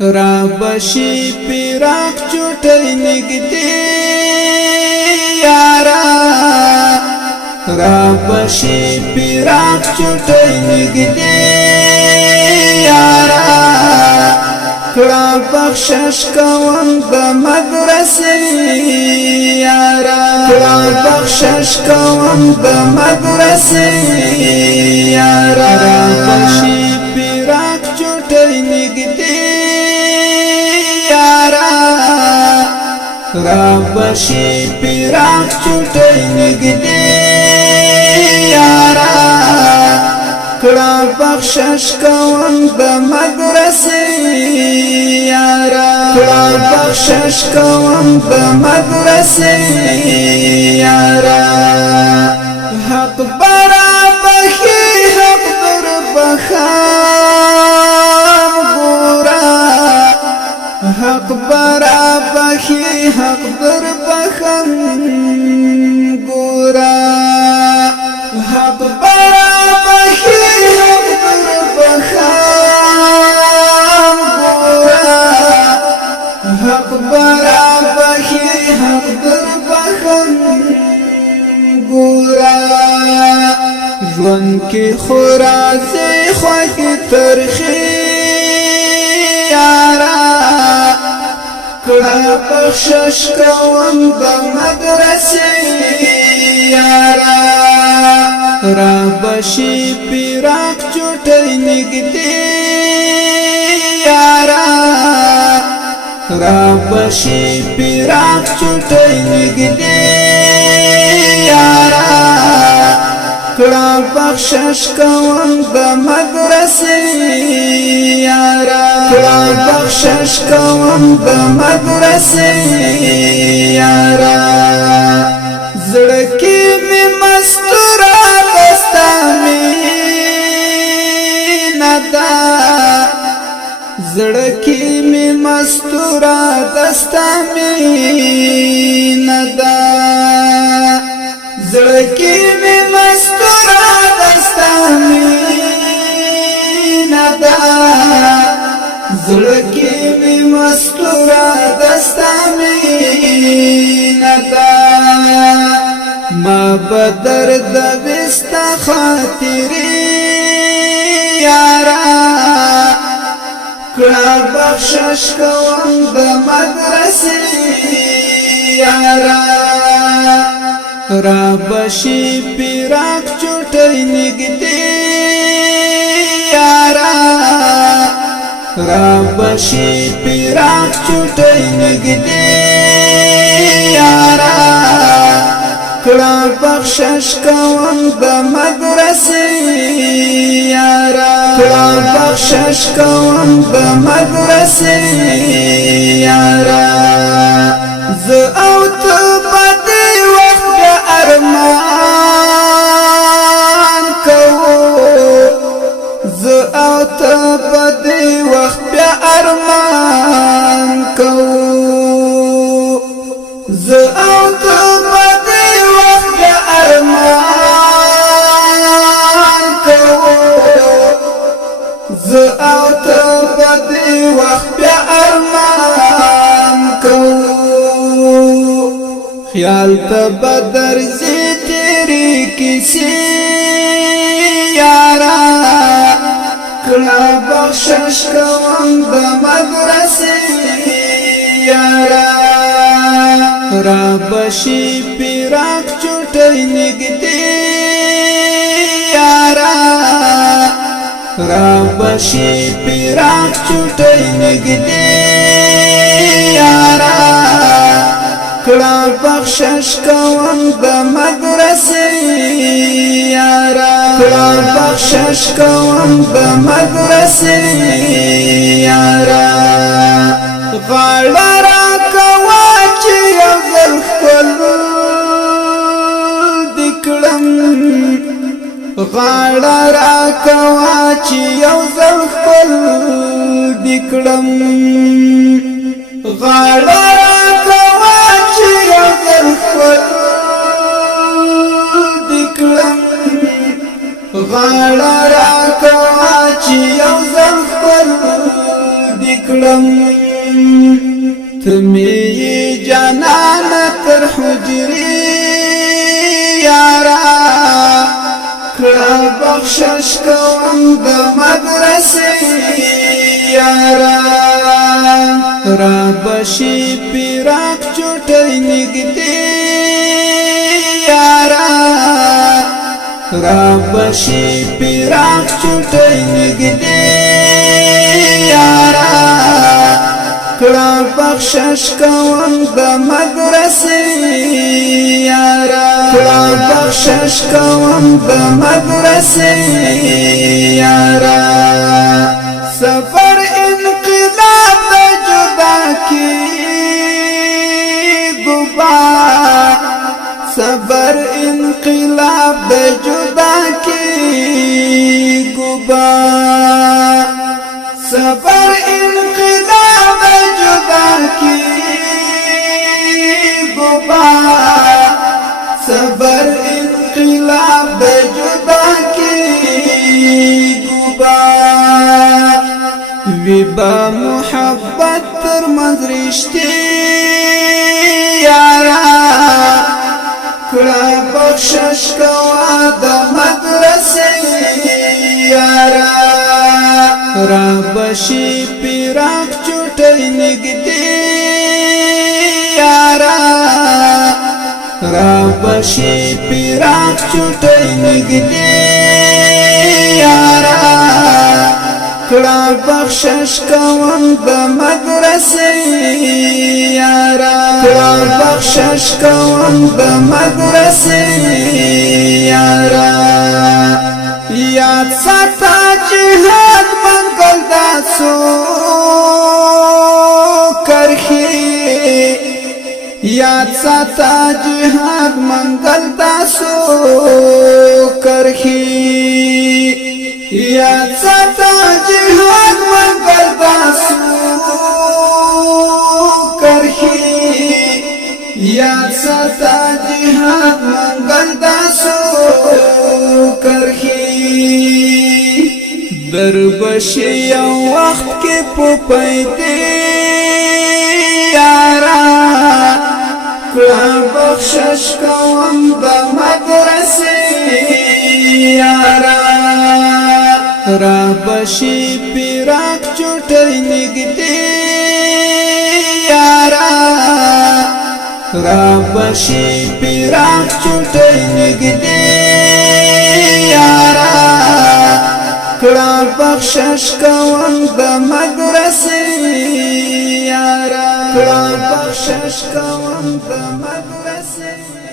را بشی پیراک چوٹی نگدی یارا را بشی پیراک چوٹی نگدی یارا کڑا بخشش کوم دا مدرسی یارا کڑا بخشش کوم دا مدرسی یارا را بشی پیراک چوٹی نگدی را بشی پیراک چوٹی نگدی یارا کڑا بخشش کوم دا مدرسی یارا کڑا بخشش کوم دا مدرسی یارا حق برا بخی حق در بخام گورا حق برا بخی حق در بخم گورا حق برا بخی حق در بخم گورا حق برا بخی حق در بخم گورا ژوند کی خورازی خوخی ترخی یارا کڑا بخشش کوم دا مدرسی یارا را بشی پیراک چوٹی نگدی یارا را بشی پیراک چوٹی نگدی یارا کڑا بخشش کوم دا مدرسی یارا کڑا بخشش کوم دا مدرسی یارا زڑکی می مستورا دستا مینتا زڑکی می مستورا دستا مینتا زڑکی می مستورا دستا مینتا زڑکی می مستورا دستا مینتا ما بدر دبستا خاطری یارا کڑا بخشش کوم دا مدرسی یارا را بشی پیراک چوٹی نگدی یارا را بشی پیراک چوٹی نگدی یارا کڑا بخشش کوم دا مدرسی یارا کڑا بخشش کوم دا مدرسی یارا ز او تو بدی وقت بیا ارمان کوو ز او تو بدی وقت بیا ارمان کوو ز او تو بدی وقت بیا ارمان کوو ز او تو بدی وقت بیا ارمان کوو خیال تا بدر زی تیری کسی یارا کڑا بخشش کوم دا مدرسی یارا را بشی پیراک چوٹی نگدی یارا را بشی پیراک چوٹی نگدی یارا کڑا بخشش کوم دا مدرسی یارا کڑا بخشش کوم دا مدرسی یارا غاڑا را کوا چی یو ذل خپل دکڑم غاڑا را کوا چی یو ذل خپل دکڑم غاڑا را غاڑا را کوا چی یو ځل خپل بکړم تمی جانان تر حجری یارا کړه بخشش کوم د مدرسې یارا را بشي پیراک چټي نګدي یارا را بشي پیراک چټي نګدي یارا کړه بخشش کوم د مدرسې یارا کړه بخشش کوم د مدرسې یارا سفر انقلاب د جدا کی ګبا سفر انقلاب د جدا کی ګبا سفر انقلاب د جدا کی ګبا سفر انقلاب د جدا کی ګبا ویبا محبت تر منځرشتي یارا کړه بخشش کوا د مدرسې یارا را بشي پیراک چټي نګدي یارا را بشي پیراک چټي نګدي یارا کړه بخشش کوم د مدرسې یارا کړه بخشش کوم د مدرسې یارا یاد ساته جهاد منګل داسو کرخي یاد ساته جهاد منګل داسو کرخي یاد ساته جهاد منګل داسو کرخي یاد ساته جهاد منګل داسو کرخي در بشي یو وخت کې پوپېدې یارا کړه بخشش کوم د مدرسې یارا را بشي پیراک چټي نګدي یارا را بشي پیراک چټي نګدي یارا کړه بخشش کوم د مدرسې یارا کړه بخشش کوم د مدرسې